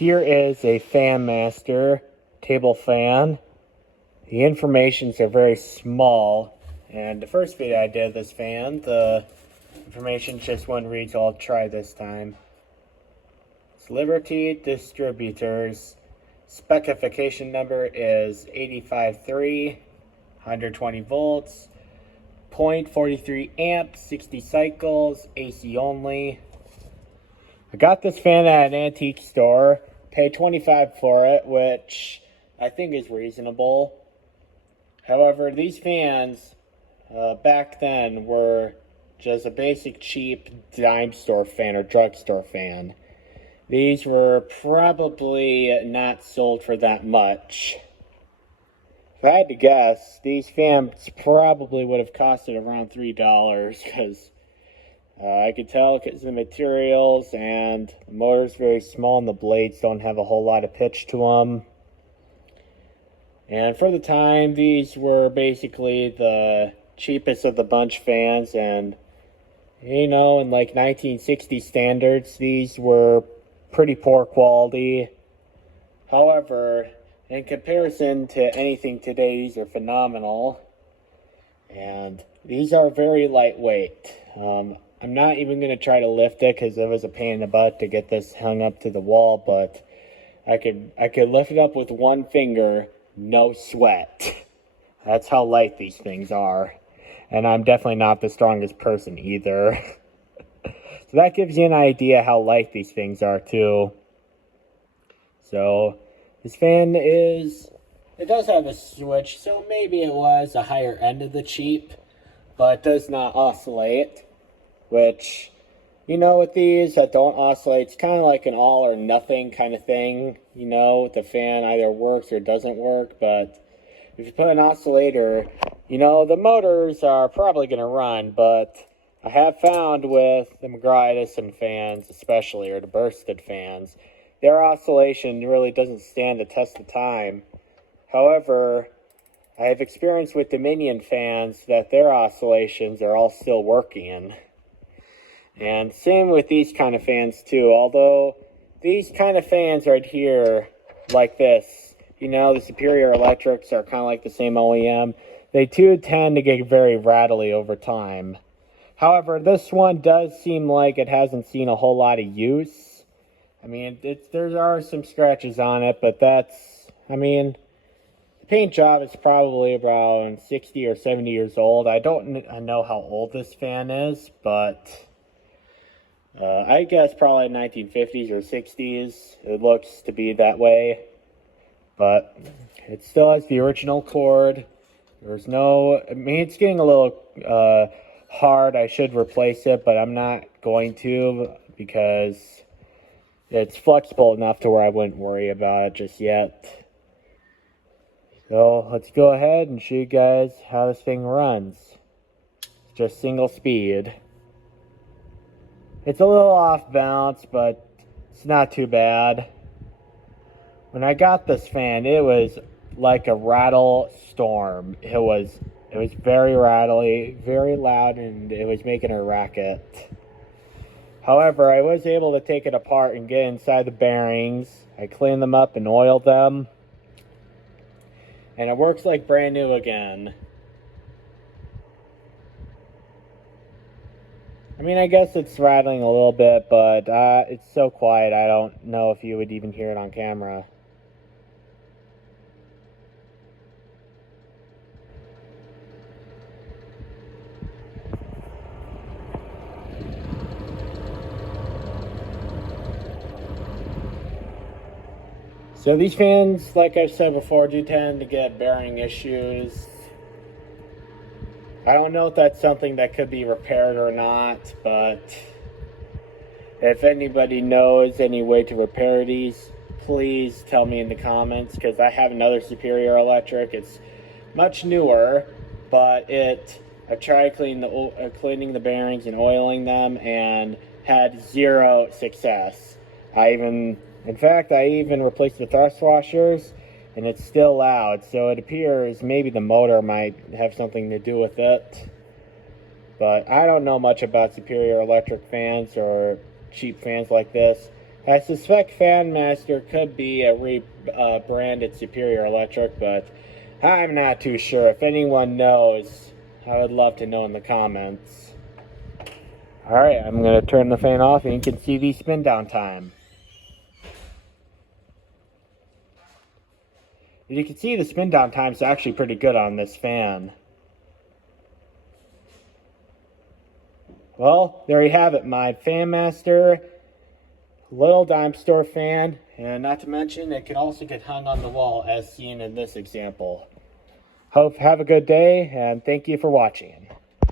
Here is a Fan Master table fan. The informations are very small, and the first video I did of this fan, the information just one read, so I'll try this time. It's Liberty Distributors. Specification number is 853, 120 volts, 0.43 amps, 60 cycles, AC only. I got this fan at an antique store, paid $25 for it, which I think is reasonable. However, these fans back then were just a basic cheap dime store fan or drugstore fan. These were probably not sold for that much. If I had to guess, these fans probably would have costed around $3 because I could tell because the materials and the motor's very small and the blades don't have a whole lot of pitch to them. And for the time, these were basically the cheapest of the bunch fans, and you know, in like 1960 standards, these were pretty poor quality. However, in comparison to anything today, these are phenomenal. And these are very lightweight. I'm not even going to try to lift it because it was a pain in the butt to get this hung up to the wall, but I could lift it up with one finger, no sweat. That's how light these things are. And I'm definitely not the strongest person either. So that gives you an idea how light these things are too. So this fan it does have a switch, so maybe it was a higher end of the cheap, but it does not oscillate, which, you know, with these that don't oscillate, it's kind of like an all or nothing kind of thing. You know, the fan either works or doesn't work, but if you put an oscillator, you know, the motors are probably going to run, but I have found with the McGraw-Edison fans especially, or the Bursted fans, their oscillation really doesn't stand the test of time. However, I have experience with Dominion fans that their oscillations are all still working. And same with these kind of fans too, although these kind of fans right here, like this, you know, the Superior Electrics are kind of like the same OEM. They too tend to get very rattly over time. However, this one does seem like it hasn't seen a whole lot of use. I mean, there are some scratches on it, but that's, I mean, the paint job is probably around 60 or 70 years old. I don't know how old this fan is, but I guess probably 1950s or 60s. It looks to be that way. But it still has the original cord. There's no, I mean, it's getting a little hard. I should replace it, but I'm not going to because it's flexible enough to where I wouldn't worry about it just yet. So let's go ahead and show you guys how this thing runs. It's just single speed. It's a little off balance, but it's not too bad. When I got this fan, it was like a rattle storm. It was very rattly, very loud, and it was making a racket. However, I was able to take it apart and get inside the bearings. I cleaned them up and oiled them. And it works like brand new again. I mean, I guess it's rattling a little bit, but it's so quiet I don't know if you would even hear it on camera. So these fans, like I've said before, do tend to get bearing issues. I don't know if that's something that could be repaired or not, but if anybody knows any way to repair these, please tell me in the comments, because I have another Superior Electric. It's much newer, but I tried cleaning the bearings and oiling them and had zero success. In fact, I even replaced the thrust washers, and it's still loud, so it appears maybe the motor might have something to do with it. But I don't know much about Superior Electric fans or cheap fans like this. I suspect FanMaster could be a rebranded Superior Electric, but I'm not too sure. If anyone knows, I would love to know in the comments. Alright, I'm going to turn the fan off and you can see the spin down time. As you can see, the spin down time is actually pretty good on this fan. Well, there you have it, my FanMaster little dime store fan, and not to mention it can also get hung on the wall as seen in this example. Have a good day, and thank you for watching.